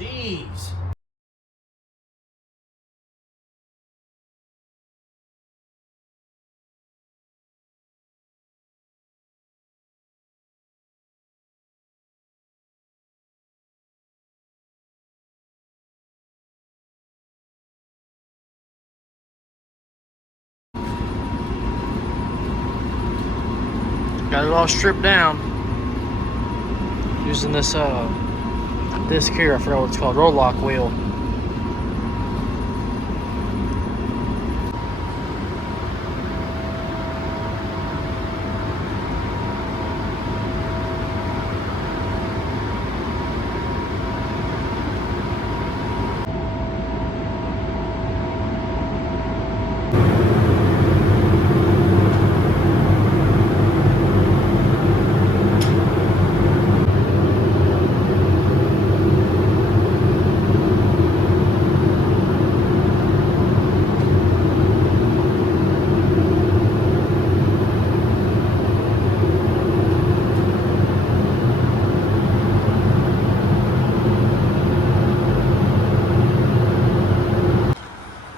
Jeez. Got it all stripped down using this disc here. I forgot what it's called, road lock wheel.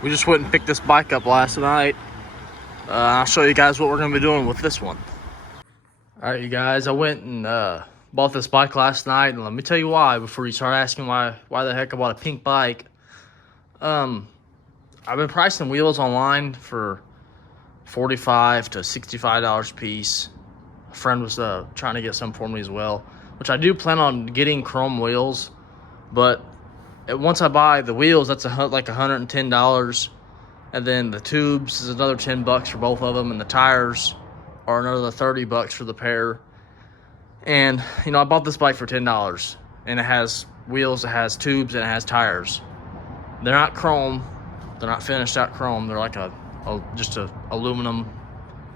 We just went and picked this bike up last night. I'll show you guys what we're gonna be doing with this one. All right, you guys, I went and bought this bike last night, and let me tell you why before you start asking why the heck I bought a pink bike. I've been pricing wheels online for $45 to $65 a piece. A friend was trying to get some for me as well, which I do plan on getting chrome wheels, but once I buy the wheels, that's like $110, and then the tubes is another $10 for both of them, and the tires are another $30 for the pair. And you know, I bought this bike for $10, and it has wheels, it has tubes, and it has tires. They're not chrome, they're not finished out chrome. They're like just a aluminum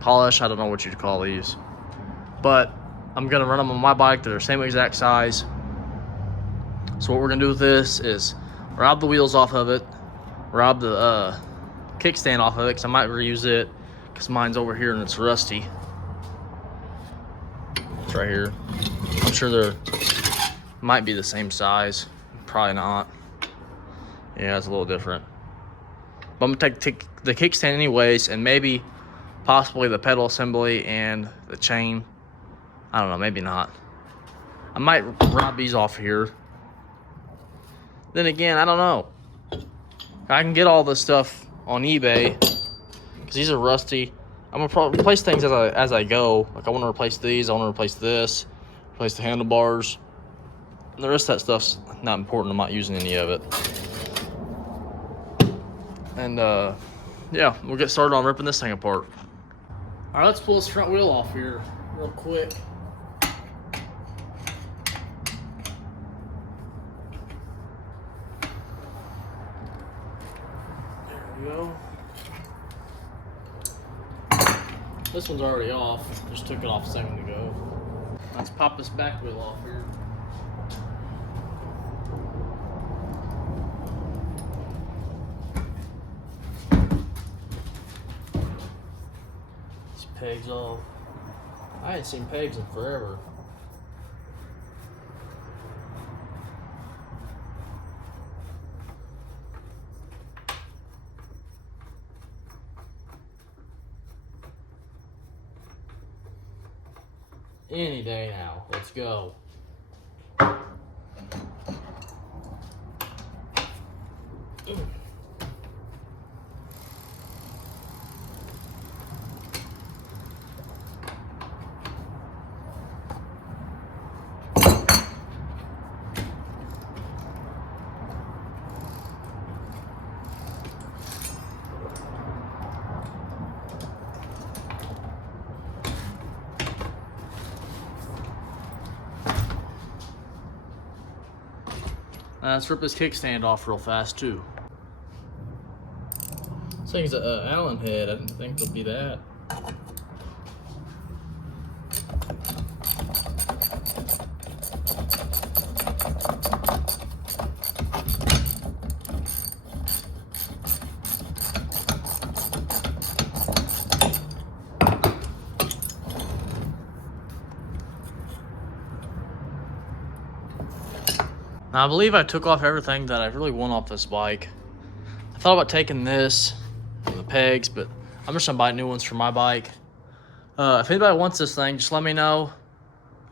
polish. I don't know what you'd call these, but I'm gonna run them on my bike. They're the same exact size. So what we're gonna do with this is rob the wheels off of it, rob the kickstand off of it, because I might reuse it because mine's over here and it's rusty. It's right here. I'm sure they're might be the same size, probably not. Yeah, it's a little different. But I'm gonna take the kickstand anyways, and maybe possibly the pedal assembly and the chain. I don't know, maybe not. I might rob these off here. Then again, I don't know. I can get all this stuff on eBay because these are rusty. I'm gonna probably replace things as I go. Like I want to replace these. I want to replace this. Replace the handlebars. And the rest of that stuff's not important. I'm not using any of it. And yeah, we'll get started on ripping this thing apart. All right, let's pull this front wheel off here real quick. Go. This one's already off. Just took it off a second ago. Let's pop this back wheel off here. These pegs off. I ain't seen pegs in forever. Any day now. Let's go. Let's rip this kickstand off real fast too. This thing's an Allen head. I didn't think it'll be that. Now, I believe I took off everything that I really want off this bike. I thought about taking this and the pegs, but I'm just gonna buy new ones for my bike. If anybody wants this thing, just let me know.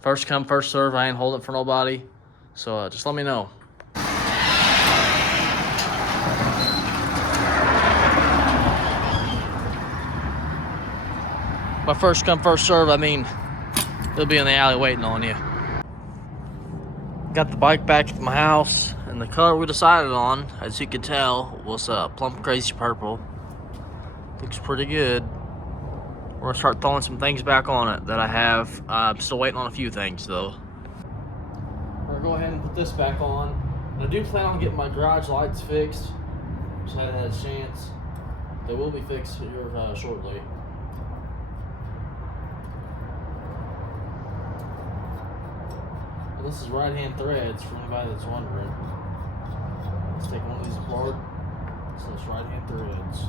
First come, first serve. I ain't holding it for nobody. So just let me know. By first come, first serve, I mean it'll be in the alley waiting on you. Got the bike back at my house, and the color we decided on, as you can tell, was plum crazy purple. Looks pretty good. We're gonna start throwing some things back on it that I have. I'm still waiting on a few things though. We're gonna go ahead and put this back on. I do plan on getting my garage lights fixed, so that has a chance. They will be fixed here shortly. And this is right-hand threads for anybody that's wondering. Let's take one of these apart. So it's right-hand threads.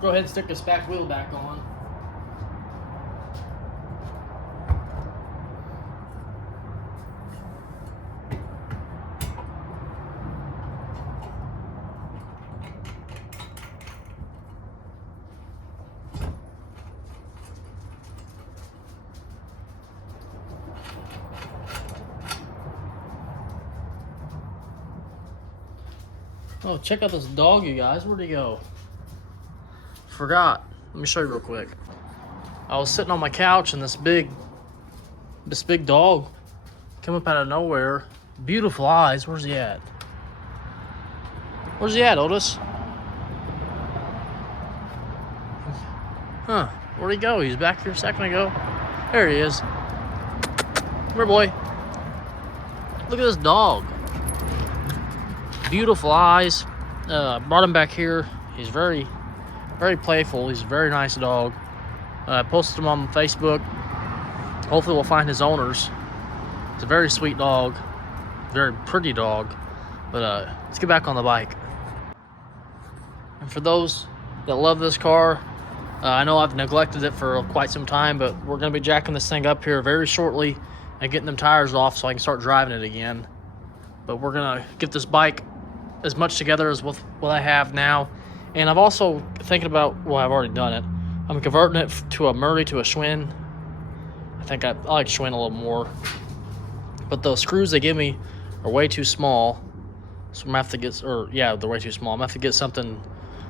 Go ahead and stick this back wheel back on. Oh, check out this dog, you guys. Where'd he go? Forgot. Let me show you real quick. I was sitting on my couch and this big dog came up out of nowhere. Beautiful eyes. Where's he at? Where's he at, Otis? Huh. Where'd he go? He was back here a second ago. There he is. Come here, boy. Look at this dog. Beautiful eyes. Brought him back here. He's very playful. He's a very nice dog. I posted him on Facebook. Hopefully we'll find his owners. It's a very sweet dog. Very pretty dog. But let's get back on the bike. And for those that love this car, I know I've neglected it for quite some time, but we're going to be jacking this thing up here very shortly and getting them tires off so I can start driving it again. But we're going to get this bike as much together as with what I have now. And I'm also thinking about, well, I've already done it. I'm converting it to a Murray to a Schwinn. I think I like Schwinn a little more. But the screws they give me are way too small. So I'm gonna have to get, they're way too small. I'm gonna have to get something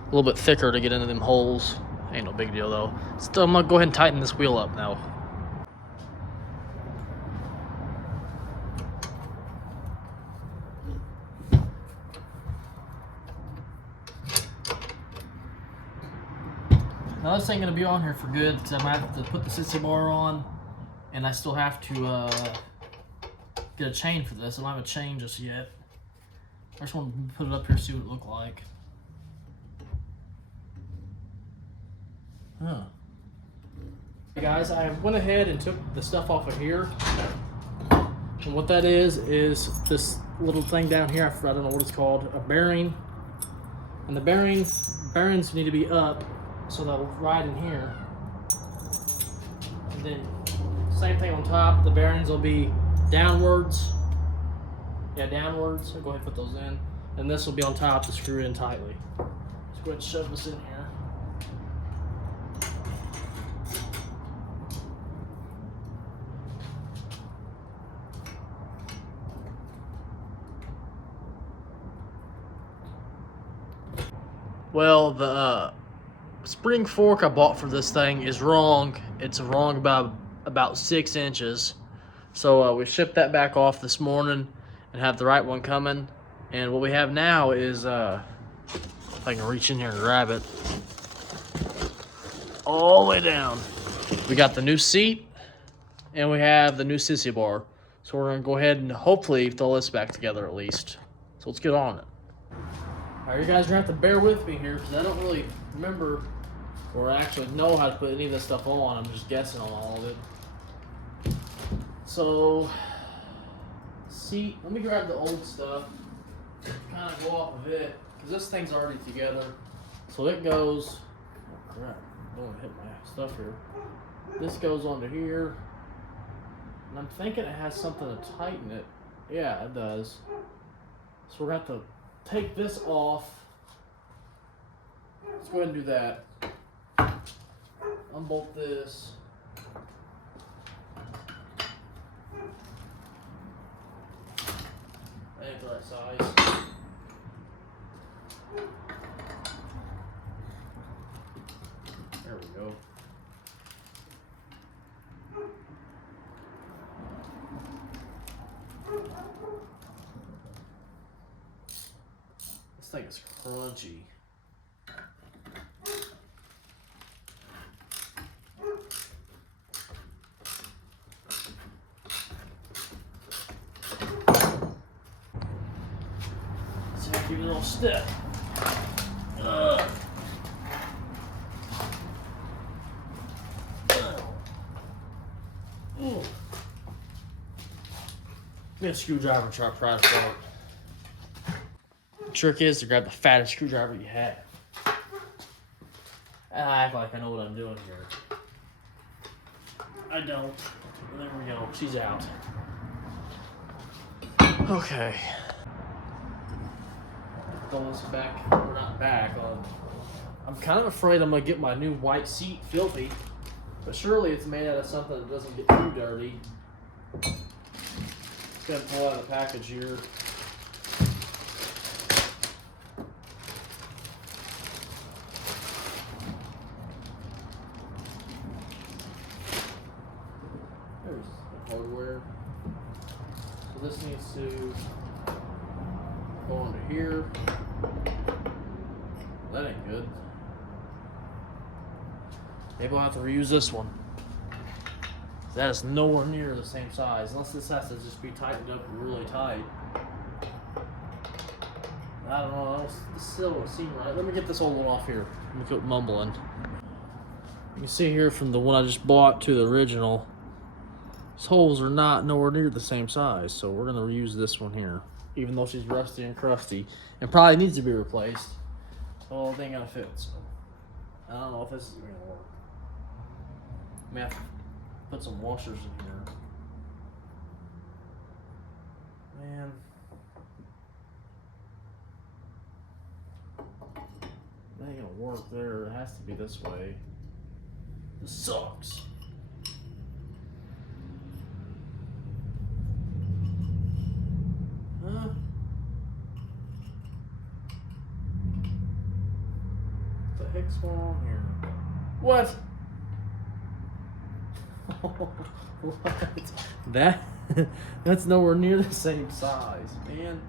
a little bit thicker to get into them holes. Ain't no big deal though. Still, I'm gonna go ahead and tighten this wheel up now. Now this ain't gonna be on here for good because I might have to put the sissy bar on, and I still have to get a chain for this. I don't have a chain just yet. I just want to put it up here, see what it looked like. Huh. Hey guys, I went ahead and took the stuff off of here. And what that is this little thing down here, I don't know what it's called, a bearing. And the bearings need to be up so they'll ride in here. And then same thing on top, the bearings will be downwards. Yeah, downwards. I'll go ahead and put those in. And this will be on top to screw in tightly. Let's go ahead and shove this in here. Well, the spring fork I bought for this thing is wrong. It's wrong about 6 inches. So we shipped that back off this morning and have the right one coming. And what we have now is, if I can reach in here and grab it, all the way down. We got the new seat and we have the new sissy bar. So we're gonna go ahead and hopefully throw this back together at least. So let's get on it. Alright, you guys are gonna have to bear with me here because I don't really remember or actually know how to put any of this stuff on. I'm just guessing on all of it. So, seat, let me grab the old stuff, kind of go off of it, because this thing's already together. So it goes, oh crap, I don't want to hit my stuff here. This goes onto here, and I'm thinking it has something to tighten it. Yeah, it does. So we're going to have to take this off. Let's go ahead and do that. Unbolt this. That ain't the right size. There we go. This thing is crunchy. Give it a little step. Get a screwdriver and try to pry it apart. The trick is to grab the fattest screwdriver you have. I act like I know what I'm doing here. I don't. There we go. She's out. Okay. Throw this back, or not back. I'm kind of afraid I'm gonna get my new white seat filthy, but surely it's made out of something that doesn't get too dirty. Just gotta pull out of the package here. There's the hardware. So this needs to go under here. That ain't good. Maybe I'll have to reuse this one. That is nowhere near the same size, unless this has to just be tightened up really tight. I don't know, this still don't seem right. Let me get this old one off here. Let me quit mumbling. You can see here from the one I just bought to the original, these holes are not nowhere near the same size, so we're gonna reuse this one here. Even though she's rusty and crusty and probably needs to be replaced. So it ain't gonna fit. So I don't know if this is gonna work. I may have to put some washers in here. Man. That ain't gonna work there. It has to be this way. This sucks. Huh? What the heck's going on here? What? What? That's nowhere near the same size, man.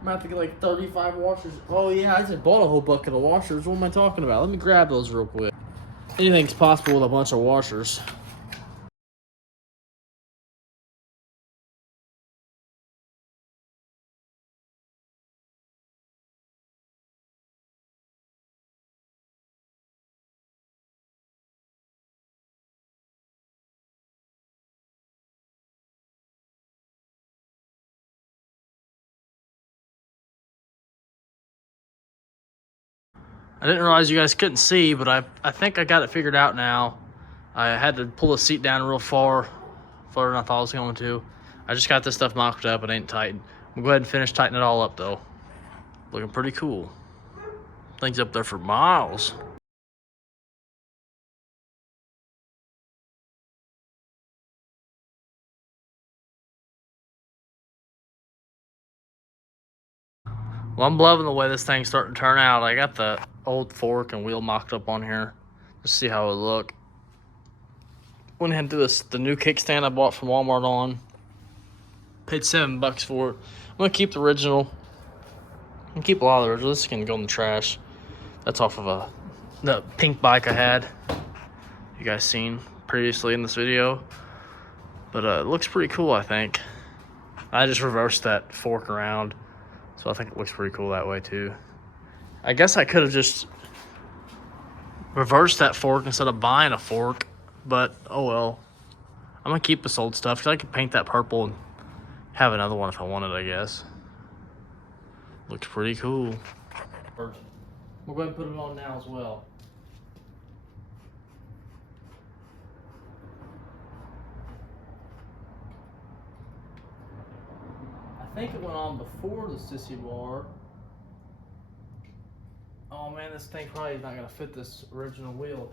I'm gonna have to get like 35 washers. Oh yeah, I just bought a whole bucket of washers. What am I talking about? Let me grab those real quick. Anything's possible with a bunch of washers. I didn't realize you guys couldn't see, but I think I got it figured out now. I had to pull the seat down real farther than I thought I was going to. I just got this stuff mocked up. It ain't tightened. I'm gonna go ahead and finish tightening it all up though. Looking pretty cool. Things up there for miles. Well, I'm loving the way this thing's starting to turn out. I got the old fork and wheel mocked up on here. Just see how it look. Went ahead and threw the new kickstand I bought from Walmart on. Paid $7 for it. I'm gonna keep the original. I'm gonna keep a lot of the original. This can go in the trash. That's off of the pink bike I had. You guys seen previously in this video. But it looks pretty cool, I think. I just reversed that fork around. So I think it looks pretty cool that way too. I guess I could have just reversed that fork instead of buying a fork, but oh well. I'm gonna keep this old stuff because I could paint that purple and have another one if I wanted, I guess. Looks pretty cool. We'll go ahead and put it on now as well. I think it went on before the sissy bar. Oh man, this thing probably is not gonna fit this original wheel.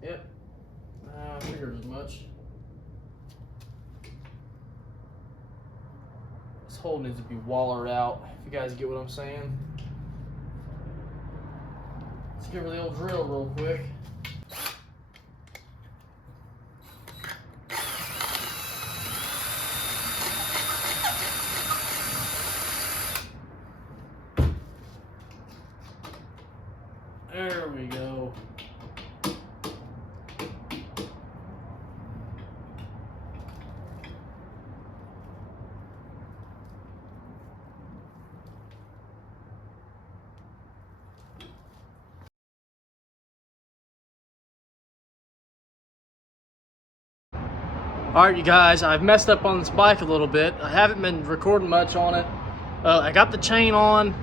Yep, I figured as much. This hole needs to be wallered out, if you guys get what I'm saying. Let's give her the old drill real quick. There we go. Alright you guys, I've messed up on this bike a little bit. I haven't been recording much on it. I got the chain on.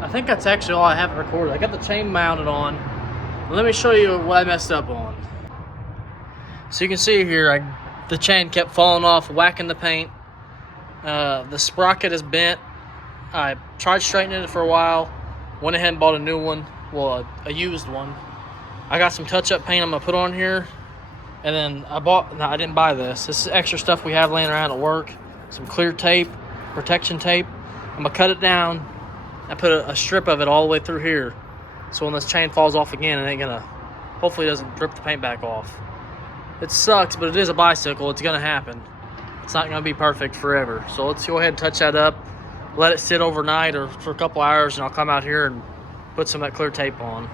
I think that's actually all I haven't recorded. I got the chain mounted on. Let me show you what I messed up on. So you can see here, the chain kept falling off, whacking the paint. The sprocket is bent. I tried straightening it for a while. Went ahead and bought a new one. Well, a used one. I got some touch-up paint I'm gonna put on here. And then I didn't buy this. This is extra stuff we have laying around at work. Some clear tape, protection tape. I'm gonna cut it down. I put a strip of it all the way through here. So when this chain falls off again, it ain't gonna, hopefully it doesn't rip the paint back off. It sucks, but it is a bicycle. It's gonna happen. It's not gonna be perfect forever. So let's go ahead and touch that up. Let it sit overnight or for a couple hours, and I'll come out here and put some of that clear tape on.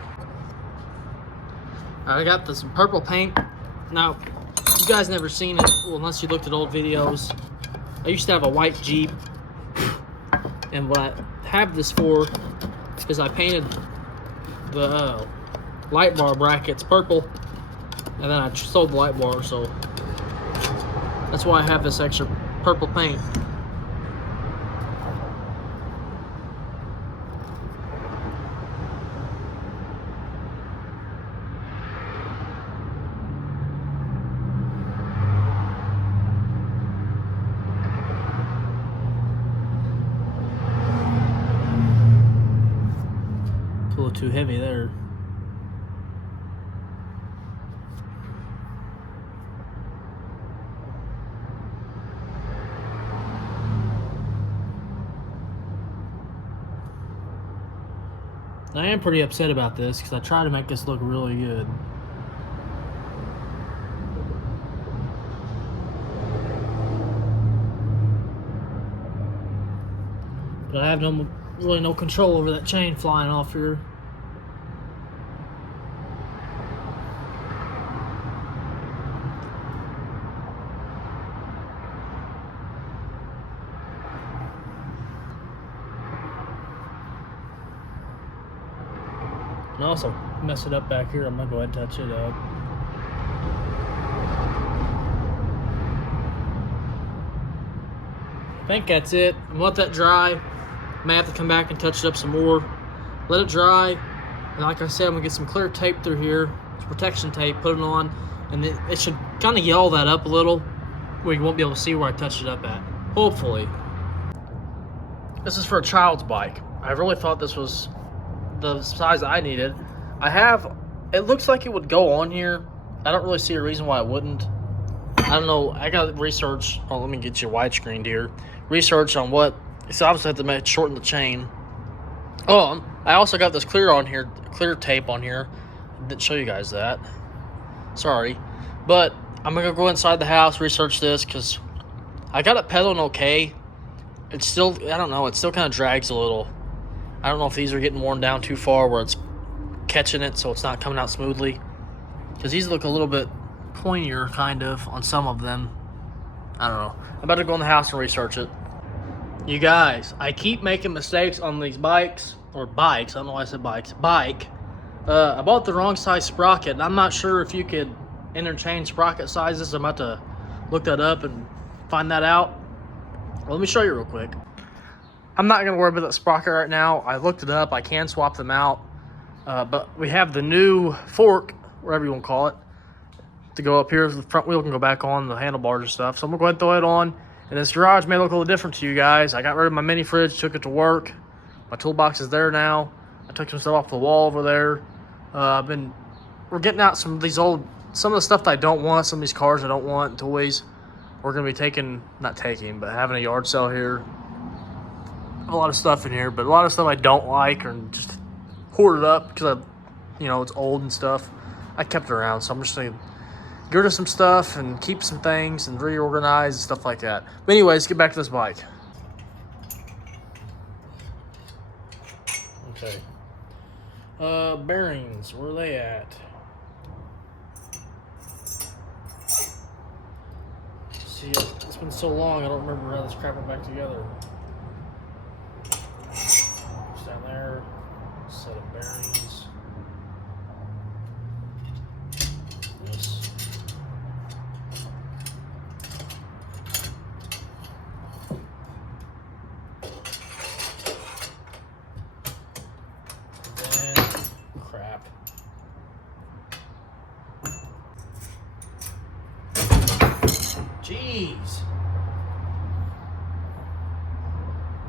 I got some purple paint. Now, you guys never seen it, well, unless you looked at old videos. I used to have a white Jeep, and what I have this for is I painted the light bar brackets purple, and then I sold the light bar, so that's why I have this extra purple paint. A little too heavy there. I am pretty upset about this because I try to make this look really good. But I have really no control over that chain flying off here. And also mess it up back here. I'm gonna go ahead and touch it up. I think that's it. I'm gonna let that dry. May have to come back and touch it up some more. let it dry, and like I said, I'm gonna get some clear tape through here, some protection tape, put it on, and it should kind of yellow that up a little, where you won't be able to see where I touched it up at. Hopefully. This is for a child's bike. I really thought this was the size I needed. It looks like it would go on here. I don't really see a reason why it wouldn't. I don't know. I got research. Oh, let me get you widescreened here. Research on what. So obviously I have to shorten the chain. Oh, I also got this clear tape on here. Didn't show you guys that. Sorry. But I'm going to go inside the house, research this, because I got it pedaling okay. It's still, I don't know, it still kind of drags a little. I don't know if these are getting worn down too far where it's catching it so it's not coming out smoothly. Because these look a little bit pointier, kind of, on some of them. I don't know. I better go in the house and research it. You guys, I keep making mistakes on these bikes. Or bikes, I don't know why I said bikes. Bike. I bought the wrong size sprocket, and I'm not sure if you could interchange sprocket sizes. I'm about to look that up and find that out. Well, let me show you real quick. I'm not going to worry about that sprocket right now. I looked it up. I can swap them out. But we have the new fork, whatever you want to call it, to go up here. The front wheel can go back on, the handlebars and stuff. So I'm going to go ahead and throw it on. And this garage may look a little different to you guys. I got rid of my mini fridge, took it to work. My toolbox is there now. I took some stuff off the wall over there. We're getting out some of the stuff that I don't want, some of these cars I don't want, toys. We're going to be but having a yard sale here. A lot of stuff in here, but a lot of stuff I don't like or just hoarded up because it's old and stuff. I kept it around, so I'm just going to get rid of some stuff and keep some things and reorganize and stuff like that. But anyways, get back to this bike. Okay. Bearings, where are they at? See, it's been so long, I don't remember how this crap went back together. It's down there, set of bearings. This. Crap. Jeez.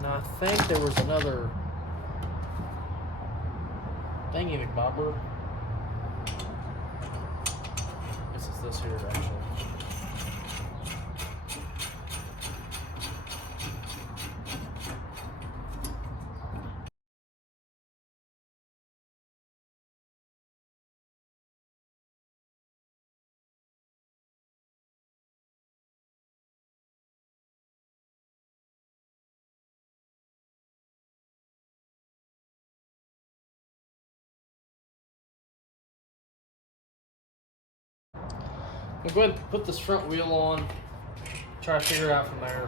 Now I think there was another thingy bobber. This is this here actually. I'm going to go ahead and put this front wheel on, try to figure it out from there.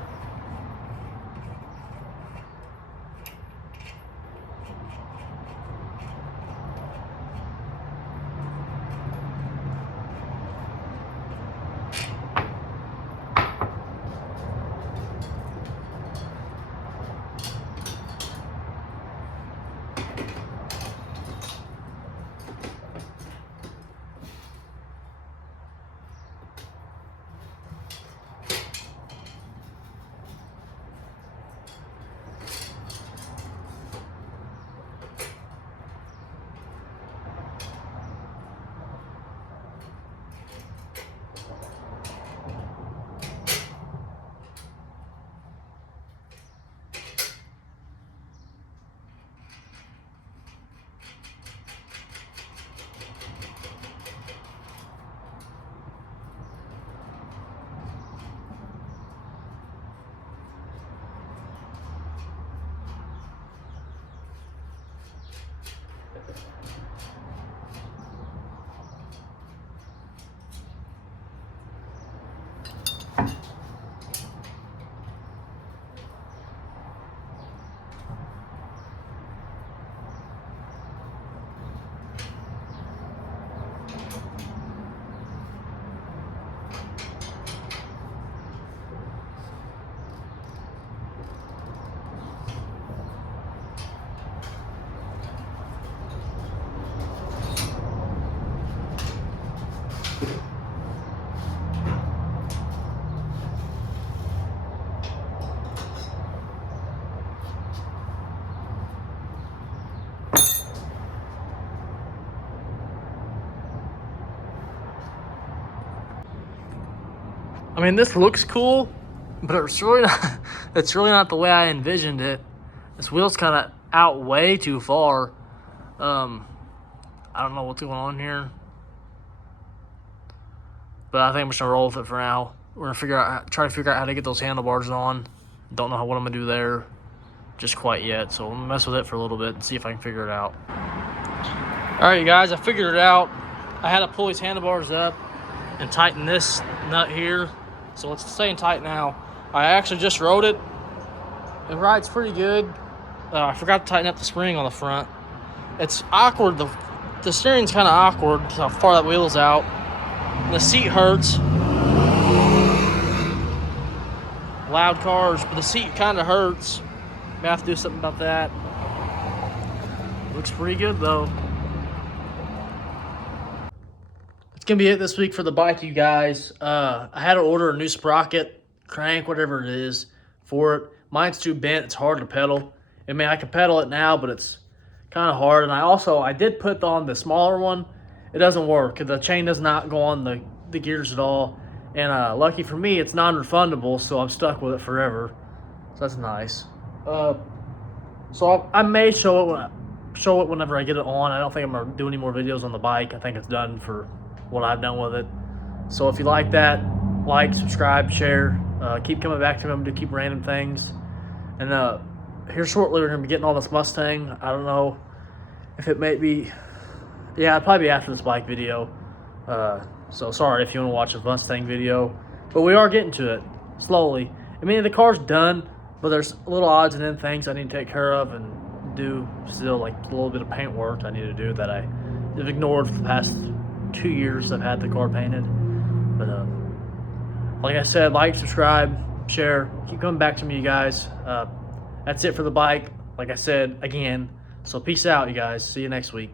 I mean, this looks cool, but it's really not, it's really not the way I envisioned it. This wheel's kind of out way too far. I don't know what's going on here, but I think I'm just gonna roll with it for now. We're gonna try to figure out how to get those handlebars on. Don't know what I'm gonna do there just quite yet, so I'm gonna mess with it for a little bit and see if I can figure it out. All right, you guys, I figured it out. I had to pull these handlebars up and tighten this nut here, so it's staying tight now. I actually just rode it. It rides pretty good. I forgot to tighten up the spring on the front. It's awkward. The steering's kind of awkward how far that wheel's out. The seat hurts. Loud cars, but the seat kind of hurts. May have to do something about that. Looks pretty good though. It's gonna be it this week for the bike, you guys. I had to order a new sprocket, crank, whatever it is, for it. Mine's too bent. It's hard to pedal. I mean, I can pedal it now, but it's kind of hard. And I did put on the smaller one. It doesn't work. The chain does not go on the gears at all. And lucky for me, it's non-refundable, so I'm stuck with it forever. So that's nice. So I may show it whenever I get it on. I don't think I'm gonna do any more videos on the bike. I think it's done for what I've done with it. So if you like that, like, subscribe, share. Keep coming back to them to keep random things. And here shortly, we're gonna be getting on this Mustang. I don't know if it may be. Yeah, it'll probably be after this bike video. So sorry if you want to watch a Mustang video, but we are getting to it slowly. I mean, the car's done, but there's little odds and end things I need to take care of and do still, like a little bit of paint work I need to do that I've ignored for the past 2 years I've had the car painted. But like I said, like, subscribe, share, keep coming back to me, you guys. That's it for the bike, like I said again. So peace out, you guys. See you next week.